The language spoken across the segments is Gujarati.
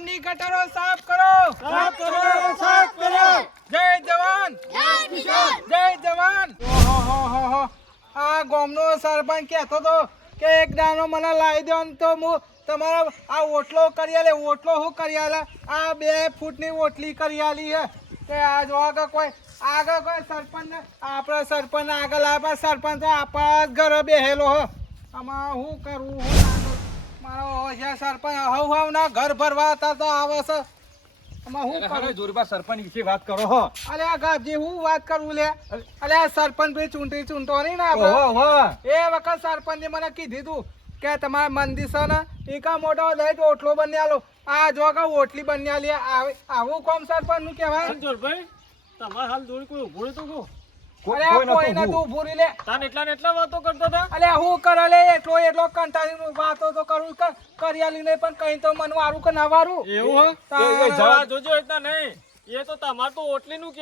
ગામની ગટરો સાફ કરો. સાફ કરો, સાફ કરો. જય જવાન. જય જવાન. ઓહોહોહો. આ ગામનો સરપંચ કહેતો તો કે એક દાનો મને લાવી દો ને તો હું તમારો આ ઓટલો કરી આલે ઓટલો હું કરી આલે? આ બે ફૂટની ઓટલી કરી આલી હે. કે આ જો આગળ કોઈ આગળ કોઈ સરપંચ આપણા સરપંચ આગળ આપણા સરપંચ તો આપણા ઘરે બેહેલો હો. આમાં હું કરું? હું? મારો હોશિયાર સરપંચ હવ હવ ના ઘર ભરવા હતા તો આવે છે. આમાં હું કરું? જોરબા સરપંચ વિશે વાત કરો હો. અલે આ ગાબજી હું વાત કરું લે? અલે આ સરપંચ ભાઈ ચૂંટણી ચૂંટો નહીં ને એ વખત સરપંચે મને કીધું તું કે તમારા મંદિર છે ને એકા મોટો દઈ ઓટલો બની આલો આ જો કે ઓટલી બની આલી આવે- આવું કોમ સરપંચનું કહેવાય તમારે હાલ દોડી કોઈ ઉભું તો કહો. કોઈ- નતું લે તાન એટલા ને એટલા વાતો કરતો હતા? અલે હું કરે લે એટલો એટલો કંટાળી વાતો તો કરું કે કરી. આલી નહીં પણ કઈ તો મને વારું કે ના વારું. એવું હો? જવા- જોજો એટલા નહીં. એ તો તમારે તો ઓટલી નું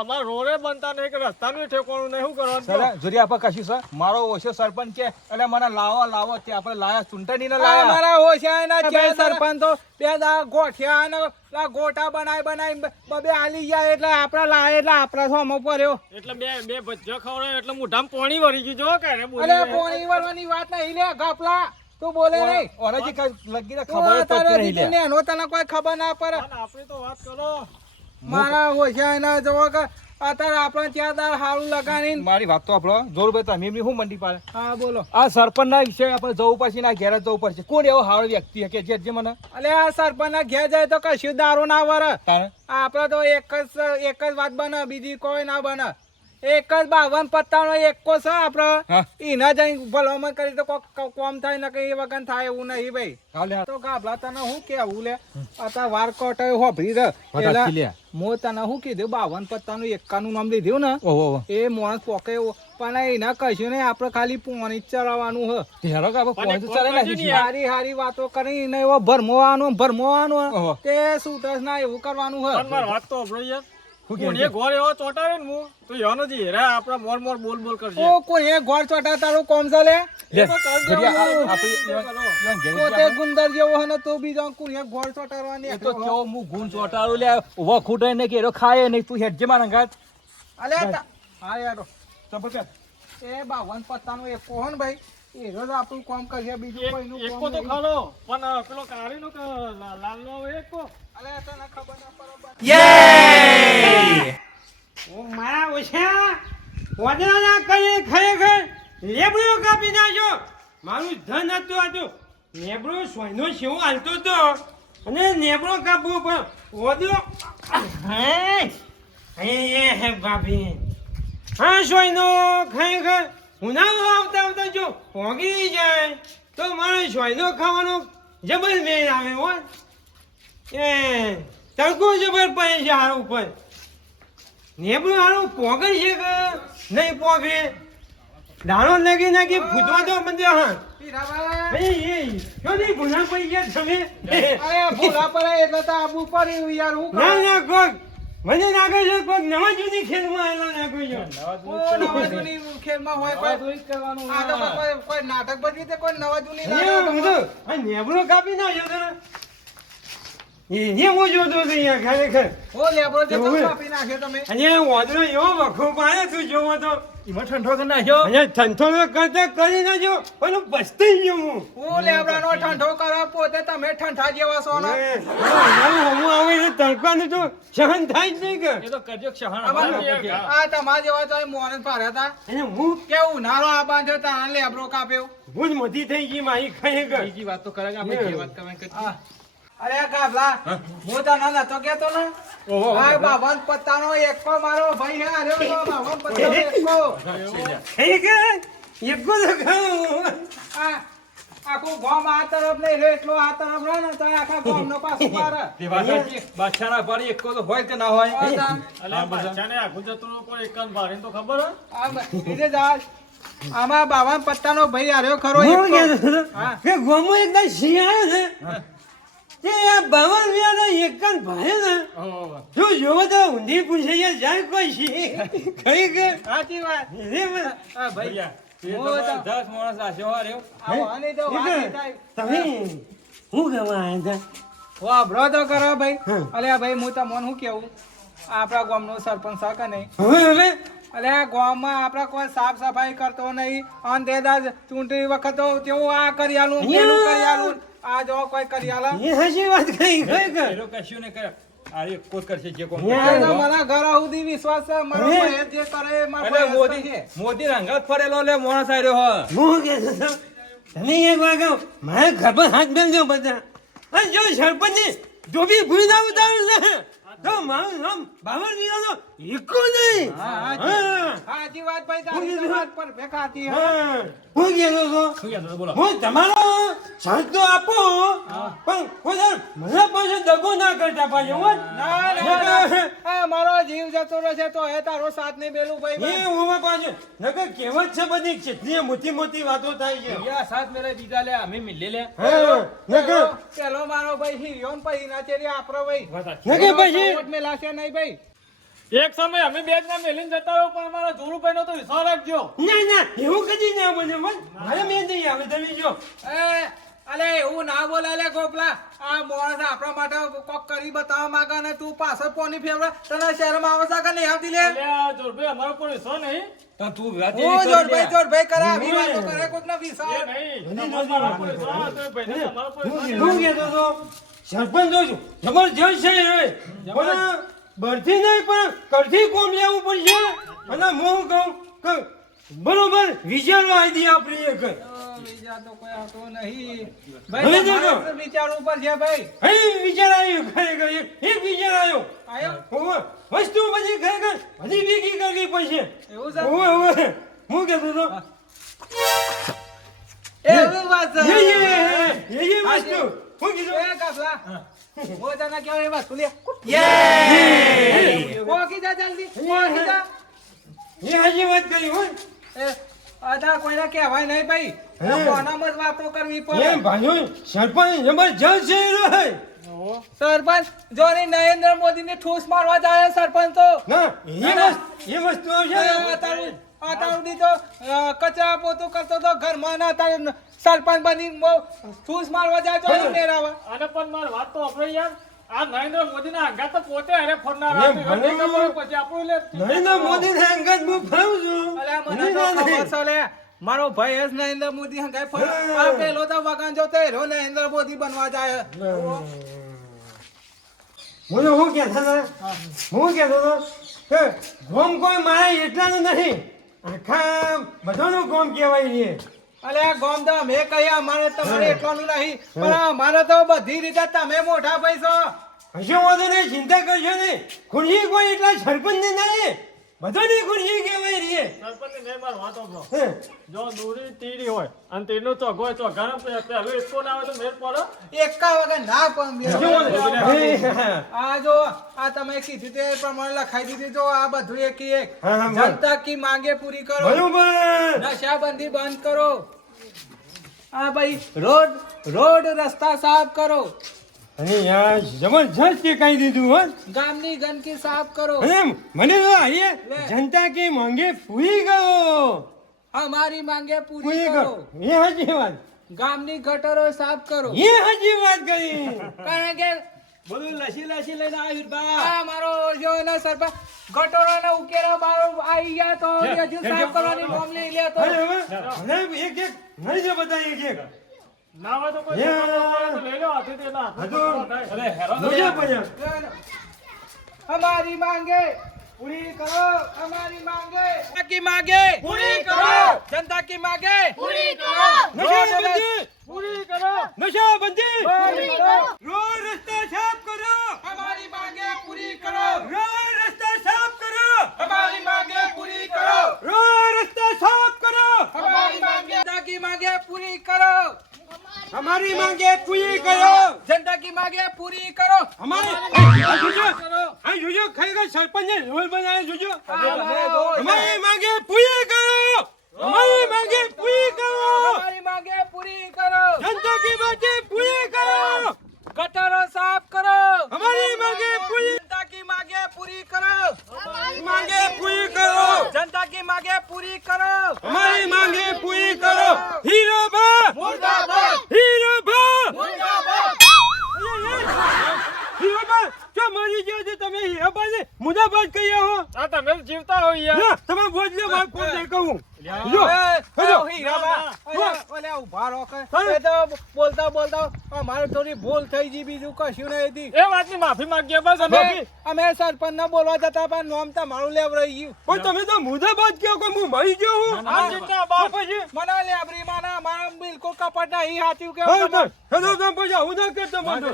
અમાર રોડે બનતા નહીં કે રસ્તાનું ઠેકવાનું નહીં. શું કરવાનું જોરી આપા કશું સર. મારો ઓછો સરપંચ કે એટલે મને લાવો લાવો તે આપણે લાયા ચૂંટણી ને લાયા. મારા હોશિયારના આ ચાર સરપંચ. તો બે દા ગોઠિયા ને પેલા ગોટા બનાય બનાય બબે આલી ગયા એટલે આપડા લાય એટલે આપડા સોમો પડ્યો એટલે બે બે ભજ્જો ખવડાવે એટલે મોઢામાં પોણી વળી ગયું જો કે બોલી પોણી વાળવાની વાત નહીં લે ગપલા. તું બોલે નહીં. ઓરાજી લગી ખબર પડતી લે. તને કોઈ ખબર ના પડે. તાન તો વાત કરો. મારા ઓછા એના જવા કે અત્યારે આપણે ત્યાં તાર હારું લગાડી મારી વાત તો આપણો જોરભાઈ તમે એમની શું મંડી પાડે? હા બોલો. આ સરપંચ ના વિષય આપણે જવું પડશે ના ઘેર જવું પડશે. કોણ એવો હારો વ્યક્તિ કે જે જે મને અલે આ સરપંચ ના ઘેર જાય તો કશું દારૂ ના વર. આપડે તો એક જ એક જ વાત બને બીજી કોઈ ના બને. એક જ બાવન પત્તાનો એકો છે આપડે. એના જઈ ભલામણ કરી તો કોમ થાય ને કઈ વગન થાય એવું નહીં ભાઈ. તો ગાભલા તને હું કેવું લે? આ વાર કોટ હોભરી. મો તને હું કીધું બાવન પત્તાનું એકાનું નામ લીધું ને? એ માણસ પોકે પણ એના કશું નહીં આપણે ખાલી પોણી ચડાવવાનું હ. હેરો. હારી હારી વાતો કરી એને એવો ભરમોવાનો ભરમોવાનો. તે શું ના એવું કરવાનું હ. વાત તો યાર. કોણીએ ઘોર એવો ચોંટાડે ને હું તો યાનો જ હેરા આપણા મોર મોર બોલ બોલ કરશે ઓ કોઈ ગોળ ચોટા તારું કોમ ચાલે? લે લે, તો કરી દેવું. આપણે એ કરો. ઘેર પોતે ગુંદર જેવો હને તો બીજો એ કેવો હું. ગુણ ચોટાડું લે વો ખૂટે ને કે એરો ખાય નહીં તું હેડ જે મારા અંગાત અલે હા યાર પહેર. એ બાવન પત્તાનો એ કોહન ભાઈ. એ રોજ આપણું કામ કરીએ બીજું કોઈનું એકો તો નહીં. પણ પેલો કાળીનો લાલનો એકો અલે તને ખબર ના પડે ઓ મારા ઓછા વડવાના કરે ખરેખર લેબડો કાપી નાખ્યો. મારું ધન હતું હતું નેબડો સોયનો સેવો હાલતો હતો. અને નેબડો કાપવો પણ ઓદરો હે? હે ભાભી. હા સોયનો ખરેખર ઉનાળો આવતા આવતા જો પોગી જાય. તો મારે સોયનો ખાવાનો જબર મેળ આવે હો. એ તડકો જબર પડે છે હારો ઉપર? નેબડું હારું પોગર છે કે નહીં પોગરે? દાણો લાગી નાખી ફૂટવા તો મને હા મને લાગે છે કોક નવા જૂની ખેલમાં આવેલા નાખો છો. નવા જૂની ખેલમાં હોય કોઈ આ તો કોઈ નાટક ભજવી કોઈ નવા જૂની નેબડો કાપી નાખ્યો તો ને. એ એ હું જોતો હતો અહીંયા ખરેખર. ઓ લેબરો જે એવું કાપી નાખ્યો તમે. અને વાદળો એવો વખો પાડે તું જોવો તો. એમાં ઠંડો કરી નાખ્યો. અને ઠંઠો કરતા કરી નાખ્યો પણ પસ્તાઈ ગયો હું. ઓ લેબરાનો ઠંડો કરો પોતે તમે ઠંઠા જેવા છો ને. હું આવે છે તડકાનું તો સહન થાય જ નહીં કે. એ તો કરજો ક્ષણ આ તમારા જેવા તો મોરન પાડ્યા હતા અને હું આ બાંધ્યો લેબરો કાપ્યો. હું જ મધી થઈ ગઈ મારી ખરેખર. બીજી વાત તો કરે આપણે જે વાત કરવાની. અરે ગાભલા હું? તને નતો કેતો ને? આ બાવન પત્તાનો એકો મારો ભાઈ હે અરે તો બાવન પત્તાનો તો ખાઉં. આ આખું ગામ આ તરફ નહીં રે એટલો આ તરફ રહે ને તો આખા પાછું પાડી એક તો હોય કે ના હોય? આ તા- અલ્યા બાદશાહને આ એક કાન તો ખબર હે? આ બ- જા. આમાં બાવન પત્તાનો ભાઈ આર્યો ખરો. કે ગોમો એકદમ શિયાળો છે. તે આ બાવન વ્યાના ભારે ને તું જોવો તો ઊંધી પૂછે જાય કોઈ છે? ખરેખર સાચી વાત. હા ભાઈ. ભૈયા, હું દસ માણસ રાખ્યો હોય રહ્યો. તમે હું. ગવા આવ્યા હતા? કરો ભાઈ. અલ્યા ભાઈ હું તમને શું કેવું આપણા ગામનો સરપંચ છે નહીં? હવે હવે? અલે આ ગામમાં આપણા કોઈ સાફ સફાઈ કરતો નહીં. અને તે ચૂંટણી વખત તો તેવું આ કરી આલું પેલું કરી આલું આ જો કોઈ કરી આલે એ હાચી વાત કઈ કઈ લોકો કશું ને કરે. અરે કોક કરશે જે કોમ મારા ઘર સુધી વિશ્વાસ છે. મારો એ જે કરે મારો મોદી છે. મોદી રંગત ફરેલો લે મોણસ આર્યો હો. હું કે તમે એ વાગો મારા ઘર પર હાથ મેલજો બધા. અને જો સરપંચ જો બી ભૂલ ના ઉતારું છે. તો મારું નામ બાબર વીરાનો એકો નહીં હા, હા, હા સાચી વાત ભાઈ તારી વાત પર સાચી હે. હું કહેતો છો હતો? હું તમારો સાથ તો આપો પણ કોઈ મને પાસે દગો ના કરતા પાછો હું ના, ના, ના. આ મારો જીવ જતો રહેશે તો એ તારો સાથ નહીં બેલું ભાઈ એ હું પાછો નકર કહેવત છે બધી કેટલી મોટી મોટી વાતો થાય છે યા સાથ મેરે બીજા લે અમે મિલે લે હા નકર પેલો- મારો ભાઈ હિરિયો ને પછી ના ચેરી આપણો ભાઈ નકર પછી વોટ મેલાશે નહીં ભાઈ. એક સમય અમે બે જણા મેલીને જતા રહો પણ અમારા ધોરુભાઈ નો તો વિશ્વાસ રાખજો. ના ના એવું કદી ના બને મારે મેં નહીં આવે તમે જો. એ, અલે એવું ના બોલે લે ગોપલા. આ માણસ આપણા માટે કોક કરી બતાવવા માંગે ને તું પાછળ પોની ફેવડે તને શહેરમાં આવે છે કે નહીં આવતી લે? એટલે અમારો પર વિશ્વાસ નહીં. તો તું વાત ઓ જોડભાઈ જોડભાઈ કરે આવી વાતો કરે કોક ના એ નહીં. તમારા પર વિશ્વાસ નહીં. હું કહેતો હતો સરપંચ જો છું જબરજસ્ત છે હવે પણ બરથી નહીં પણ કરથી કોમ લેવું પડશે અને હું કહું કે બરોબર વિચારો આઈડિયા આપણી એક બીજા તો કોઈ આવતો નહીં ભાઈ અહીં વિચાર આવ્યો ખરેખર એક વિચાર આવ્યો આયો હોવે. વસ્તુ બધી ખરેખર બધી ભેગી કરવી પડશે એવું છે હું કહેતો હતો એવું વાત છે એ એ એ એ વસ્તુ હું કીધું? એ કાફલા. હું. તને કેવું એ વસ્તુ લે. યે! કોકી જા જલ્દી? કોકી જા એ હાજી વાત કરી હો એ અદા કોઈને કહેવાય નહીં ભાઈ. હે. કોનામાં જ વાતો કરવી એમ પડે ભાઈઓ સરપંચ જબરજસ્ત છે સરપંચ જોની નરેન્દ્ર મોદી ને ઠૂસ મારવા જાય સરપંચ. તો ના એ વસ્તુ એ વસ્તુ આવશે. અત્યારે સુધી તો કચરા પોતું કરતો તો ઘરમાં ના અત્યારે સરપંચ બની ફૂસ મારવા જાય તો. મેરાવા અને પણ માર વાત તો આપણે યાર. આ નરેન્દ્ર મોદી ના તો પોતે અરે ફરનાર પછી આપણું લે. નરેન્દ્ર મોદી ને અંગત હું ફરું છું. મને તો મને ખબર નહીં. છે લે. મારો ભાઈ જ નરેન્દ્ર મોદી હંગાઈ ફરે. પેલો તો વગન જો તે હેરો નરેન્દ્ર મોદી બનવા જાય. હું હું. કહેતો હતો હું કહેતો કે ગોમ કોઈ મારે એટલાનું નહીં. આખા બધાનું ગોમ કહેવાય છે. અલે આ ગોમ તો મેં કહ્યા અમારે તમારે એટલાનું નહીં. પણ અમારે તો બધી રીતે તમે મોટા ભાઈ છો કશો વાંધો નહીં ચિંતા કરશો નહીં. ખુરશી કોઈ એટલા સરપંચની નહીં બધાની ખુરશી કહેવાય છે સરપંચની મારી વાત સાંભળો. જો દૂરી તીરી હોય અને તીરનો તો હોય ચોઘાનો પે- પહેલો એકકો ના આવે તો મેર પડો? એકા વગર ના પણ. આ જો આ તમે કીધું તે પ્રમાણે લખાઈ દીધી તો આ બધું એક એક. જનતા કી માંગે પૂરી કરો. બરોબર નશાબંધી બંધ કરો. આ ભાઈ રોડ રોડ રસ્તા સાફ કરો. અને યાર જબરજસ્ત કે કઈ દીધું હો? ગામની ગંદકી સાફ કરો. એમ મને તો આઈએ જનતા કે માંગે પૂરી કરો અમારી માંગે પૂરી કરો. એ હાચી વાત. ગામની ગટરો સાફ કરો. એ હજી વાત કરી. કારણ કે બધું લસી લસી લઈને આવ્યું બા. આ મારો જો ને સરપંચ ગટરો ને ઉકેરા બારો આવી ગયા તો હજુ સાફ કરવાની નોમ લઈ લે તો. અરે એક એક નહીં જો બધા એક એક. ના હોય તો કોઈ લઈ લો હાથેથી એના હાથમાં હા તો- થાય. અરે હેરો અમારી માંગે પૂરી કરો. અમારી માંગે. જનતા કી માંગે પૂરી કરો. જનતા કી માંગે. પૂરી કરો. નશાબંધી પૂરી કરો. નશાબંધી પૂરી કરો. રોડ રસ્તા સાફ કરો. અમારી માંગે પૂરી કરો. રોડ રસ્તા સાફ કરો. અમારી માંગે પૂરી કરો. રોડ રસ્તા સાફ કરો. અમારી માંગે. જનતા કી માંગે પૂરી કરો. અમારી માંગે પૂરી કરો जनता की માંગે પૂરી કરો અમારી આ જોજો આ જોજો ખરેખર સરપંચે રોલ બનાવે જોજો અમારી માંગે પૂરી કરો અમારી માંગે પૂરી કરો અમારી માંગે પૂરી કરો જનતા मांगे માંગે પૂરી કરો ગટરો સાફ કરો અમારી માંગે પૂરી જનતા કી માંગે પૂરી કરો માંગે પૂરી કરો જનતા કી માંગે પૂરી કરો અમારી માંગે પૂરી કરો હીરો બા મુર્દાબાદ હીરો બા મુર્દાબાદ અરે, અરે. બાજી મુદા બાજ કહીએ હો આ તમે તો જીવતા હોય યાર લ્યો, તમે બોજ લ્યો મારે કોણ નહીં કહું એ, લ્યો, હેલો. એ, હીરાબા, ના. ઓલે, ઓલે ઊભા રહો કે. હા. એ તો બોલતા બોલતા અમારે થોડી ભૂલ થઈ કશું નહીં હતી. એ વાતની માફી માંગીએ બસ અમે. અમે સરપંચ ને બોલવા જતા પણ નોમ લ્યાવ રહી ગયું. પણ તમે તો મુદા બાદ કહો કે હું મરી ગયો હું? આ ચિંતા બાપ પછી? મને લેબરી માના મારા બિલકુલ કપટ નહીં હાથ્યું કે હા, તો, હેલો, તમે પછી આવું ના કરતા મને.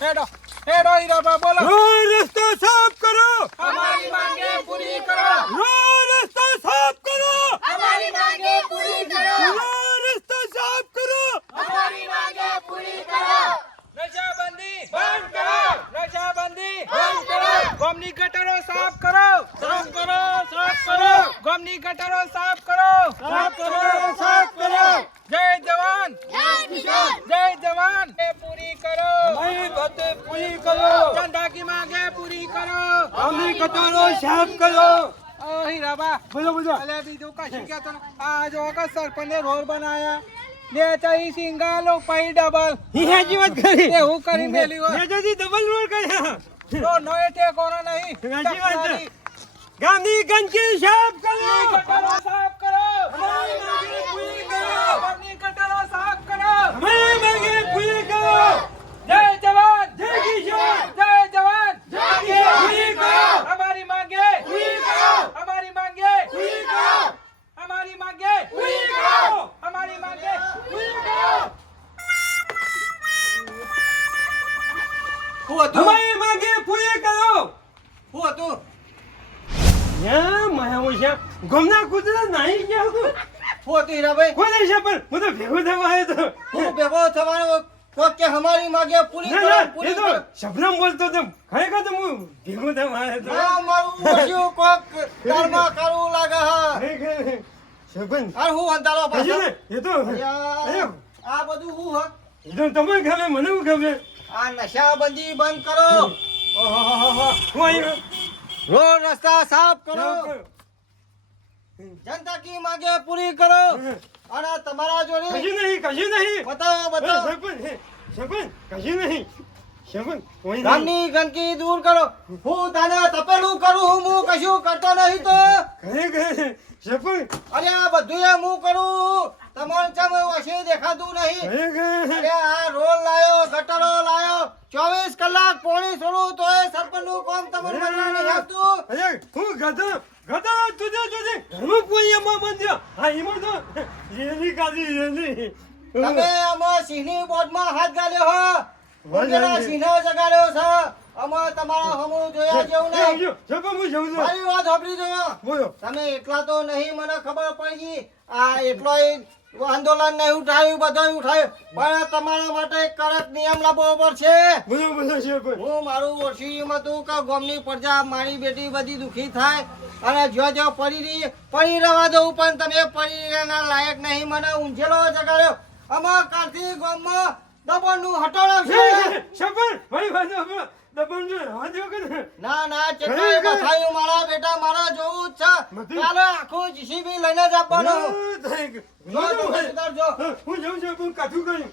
હેડો હેડો હીરાબા બોલો. રોડ રસ્તા સાફ કરો. અમારી માંગે પૂરી કરો. રોડ રસ્તો સાફ કરો. અમારી માંગે પૂરી કરો. રોડ રસ્તા સાફ કરો. અમારી માંગે પૂરી કરો. નશાબંધી બંધ કરો! નશાબંધી બંધ કરો! ગામની ગટરો સાફ કરો! સાફ કરો સાફ કરો! ગામની ગટરો સાફ કરો! સાફ કરો સાફ કરો! જય જવાન! જય જવાન! એ પૂરી કરો! મારી વાતે પૂરી કરો! ચંદા કી માંગે પૂરી કરો! આમની ગટરો સાફ કરો! અહીં રાબા બોલો બોલો. અલે બીજું કશું કહેતો નહીં. આ જો સરપંચે રોડ બનાયા. બે ચાઈ સિંગાલો પઈ ડબલ. હાચી વાત કરી. એવું કરી મેલ્યું હોય. મેં તો જી ડબલ રોડ કર્યા તો નોય ટેકોનો નહીં સાચી વાત ગાંધી ટકરારી. સાફ કરો. કટરો સાફ કરો. અમારી માંગે પૂરી કરો ગામની કટરો સાફ કરો. અમારી માંગે પૂરી કરો જય જવાન. જય કિશોર જય જવાન. જય કિશોર પૂરી કરો હીરાભાઈ કોઈ છે પણ હું તો ભેગો થવા આવ્યો તો. હું ભેગો થવાનો કોક કે અમારી માગે પૂરી કરો પૂરી કરો શબનમ બોલતો તો ખરેખર તો હું ભેગો થવા આવ્યો તો. ના મારું ઓછું કોક કર્મ કરવું લાગે હા. શબન. અને હું અંધારો પાછો એ તો આ બધું હું હ. એ તો તમને ખબર મને ગમે આ નશાબંધી બંધ કરો. હું આવ્યો રોડ રસ્તા સાફ કરો. જનતા કી માગે પૂરી કરો અને તમારા જોડે કશું નહીં કશું નહીં બતાવો બતાવો સરપંચ સરપંચ કશું નહીં ગામની ગંદકી દૂર કરો હું તને તપેલું કરું હું કશું કરતો નહીં તો અરે આ બધું હું કરું તમારે ચમ વસી દેખાતું નહીં અરે આ રોલ લાયો ગટરો લાયો ચોવીસ કલાક પોણી છોડું તોય સરપંચનું કામ મને નહીં આવતું હું ગધો તુજે તુજે ઘરમાં કોઈ એમાં બંધ્યો હા એમાં તો એની કાજી એની તમે આમાં સિંહની બોર્ડમાં હાથ ગાલ્યો હો. વંદના. સિંહને જગાડ્યો છે. આમાં તમારા હમો જોયા જેવું નહીં. સરપંચ હું જોઉં છું. મારી વાત સાંભળી જોયો બોલો. તમે એકલા તો નહીં મને ખબર પડી. ગઈ આ એકલો આંદોલન નહીં ઉઠાવ્યું બધું ઉઠાવ્યું. પણ તમારા માટે એક કડક નિયમ લાવવો પડશે. હું મારું ઓછું હતું કે ગોમની પ્રજા મારી બેટી બધી દુખી થાય અને જો જો પડી રહી પડી રહેવા દઉં પણ તમે પડી રહેના લાયક નહીં. મને ઊંઝેલો જગાડ્યો. અમારા કાલથી ગોમમાં દબાણનું હટાડો છે. સરપંચ ના ના ચેટલાય બથાયું મારા બેટા મારા જોવું જ છે. ચાલો આખું જીસીબી લઈને જ આપવાનું. જો. હું જઉં છું કાઠું કર્યું.